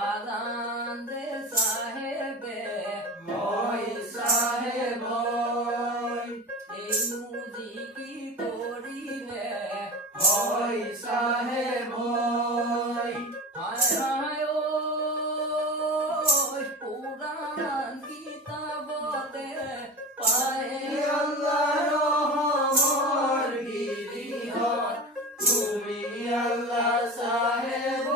আজান দে সাহেবে ওই সাহেব এই মুজিকি করিলে ওই সাহেব হায় হায় ও পুরাণ কিতাবতে পায়ে আল্লাহ রহমর গিরিহত তুমি আল্লাহ সাহেব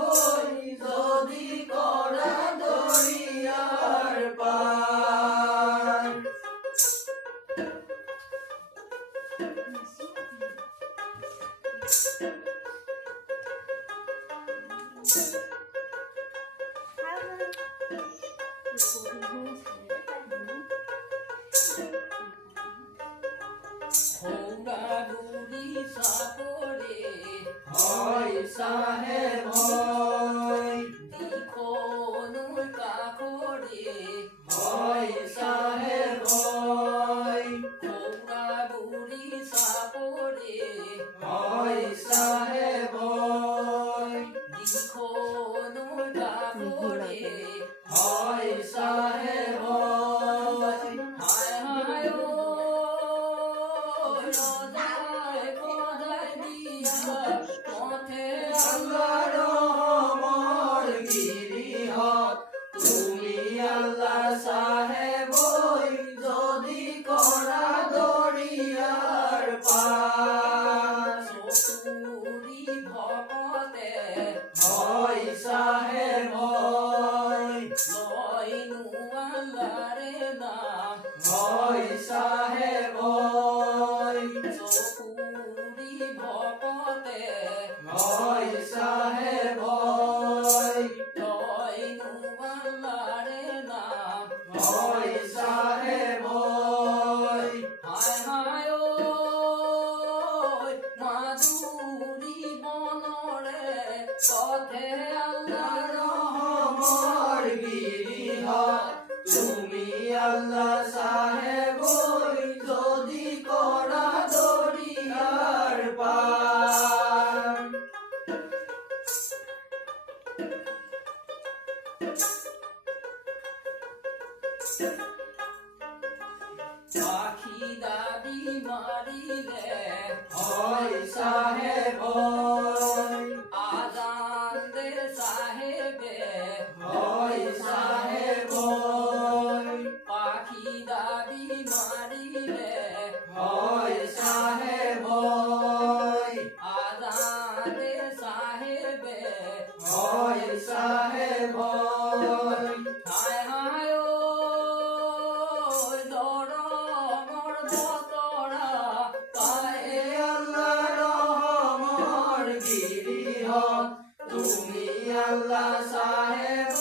যদি করা দরিয়ার পার খৌড়া বুড়ি সাপরে ওই সাহেব দিখো নৌকা করে ওই সাহেব খৌড়া বুড়ি সাপরে ওই সাহেব দিখো নৌকা করে ওই সাহেব হায় হায় ও রোজায় খোদায় দিয়া পথে আল্লাহ রহমর গিরিহত তুমি আল্লাহ সাহেব যদি করা দরিয়ার পার চকুরি ভকতে ওই সাহেব লয়নু আল্লাহরে নাম ওই সাহেব চকুরি ভকতে ওই সাহেব লয়নু আল্লাহরে নাম ওই সাহেব হায় হায় ও মাধুরী বনরে পথে আল্লাহ রহমর গিরিহত তুমি আল্লাহ সাহেব যদি করা দরিয়ার পার পাখি দাবি মারিলে ওই সাহেব আজান দে সাহেবে ওই সাহেব পাখি দাবি মারিলে ওই সাহেব আজান দে সাহেবে ওই সাহেব হায় হায় ও দরমর বতরা পায়ে আল্লাহ রহমর গিরিহত তুমি আল্লাহ সাহেব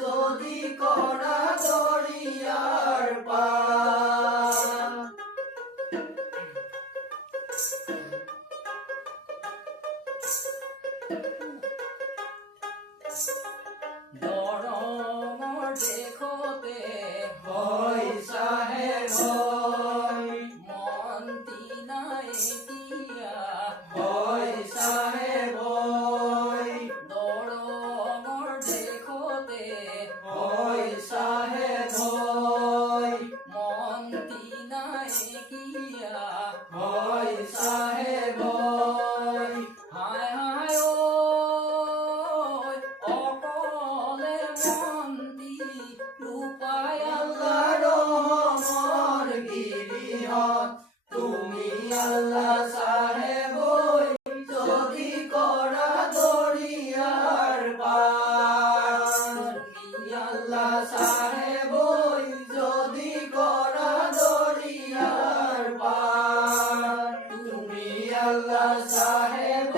যদি করা দরিয়ার পার দরমর দেখতে ওই সাহেব মন্তি নাই দিয়া ওই সাহেব দরমর দেখতে ওই সাহেব মন্তি নাই কিয়া ওই সাহেব হায় হায় ও অকলে মন্তি রূপায় আল্লাহ রহমর গিরিহত তুমি আল্লাহ সাহেব যদি করা দরিয়ার পার তুমি আল্লাহ সাহেব যদি করা দরিয়ার পার তুমি আল্লাহ সাহেব